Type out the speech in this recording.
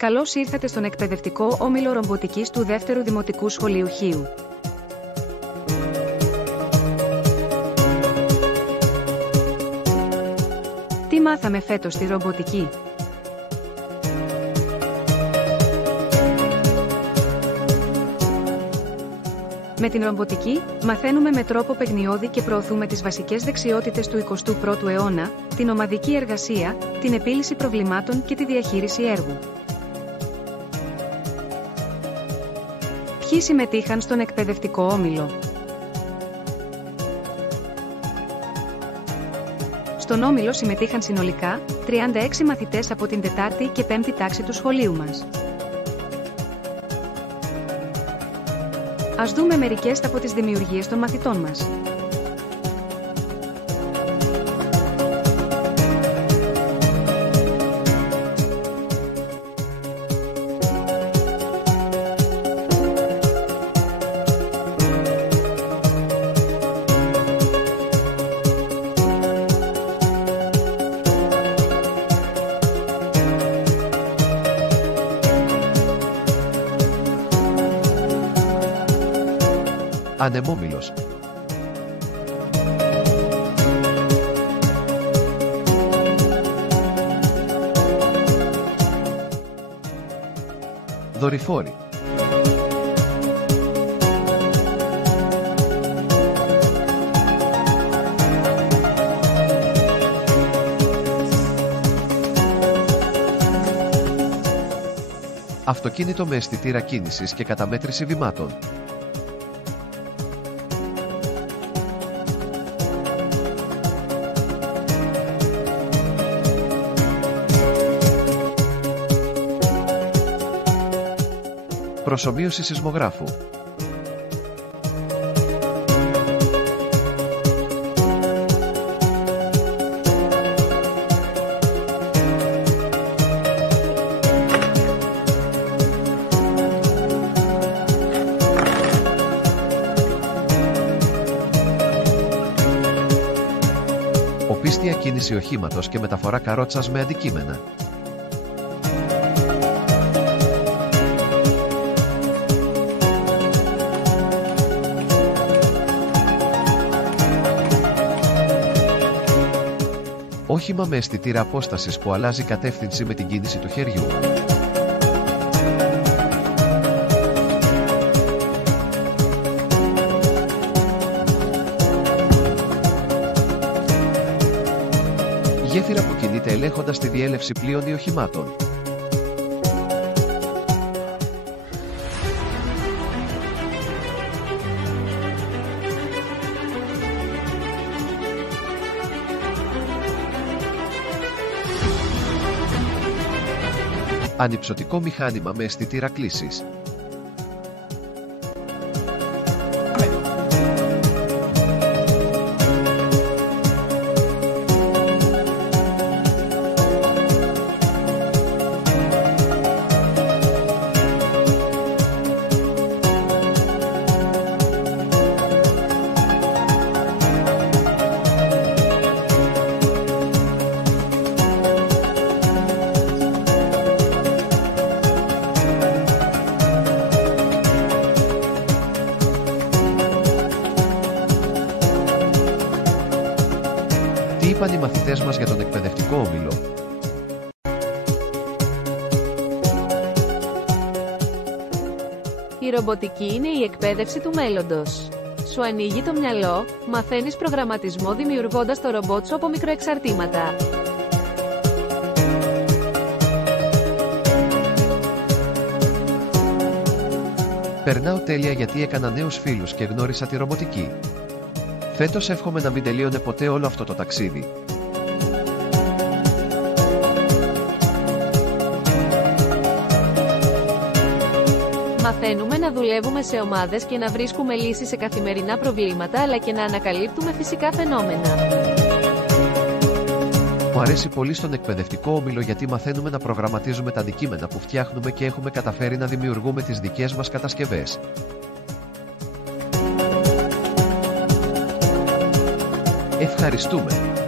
Καλώς ήρθατε στον εκπαιδευτικό όμιλο ρομποτικής του δεύτερου Δημοτικού Σχολείου Χίου. Τι μάθαμε φέτος στη ρομποτική? Με την ρομποτική, μαθαίνουμε με τρόπο παιχνιώδη και προωθούμε τις βασικές δεξιότητες του 21ου αιώνα, την ομαδική εργασία, την επίλυση προβλημάτων και τη διαχείριση έργου. Ποιοι συμμετείχαν στον εκπαιδευτικό όμιλο? Στον όμιλο συμμετείχαν συνολικά 36 μαθητές από την 4η και 5η τάξη του σχολείου μας. Ας δούμε μερικές από τις δημιουργίες των μαθητών μας. Ανεμόμυλος. Δορυφόροι. Αυτοκίνητο με αισθητήρα κίνησης και καταμέτρηση βημάτων. Προσομοίωση σεισμογράφου. Οπίστια κίνηση οχήματος και μεταφορά καρότσας με αντικείμενα. Όχημα με αισθητήρα απόστασης που αλλάζει κατεύθυνση με την κίνηση του χεριού. Γέφυρα που κινείται ελέγχοντας τη διέλευση πλοίων ή οχημάτων. Ανυψωτικό μηχάνημα με αισθητήρα κλήσης. Τι είπαν οι μαθητές μας για τον εκπαιδευτικό όμιλο? Η ρομποτική είναι η εκπαίδευση του μέλλοντος. Σου ανοίγει το μυαλό, μαθαίνεις προγραμματισμό δημιουργώντας το ρομπότ σου από μικροεξαρτήματα. Περνάω τέλεια γιατί έκανα νέους φίλους και γνώρισα τη ρομποτική. Φέτος εύχομαι να μην τελείωνε ποτέ όλο αυτό το ταξίδι. Μαθαίνουμε να δουλεύουμε σε ομάδες και να βρίσκουμε λύσεις σε καθημερινά προβλήματα αλλά και να ανακαλύπτουμε φυσικά φαινόμενα. Μου αρέσει πολύ στον εκπαιδευτικό όμιλο γιατί μαθαίνουμε να προγραμματίζουμε τα αντικείμενα που φτιάχνουμε και έχουμε καταφέρει να δημιουργούμε τις δικές μας κατασκευές. Ευχαριστούμε.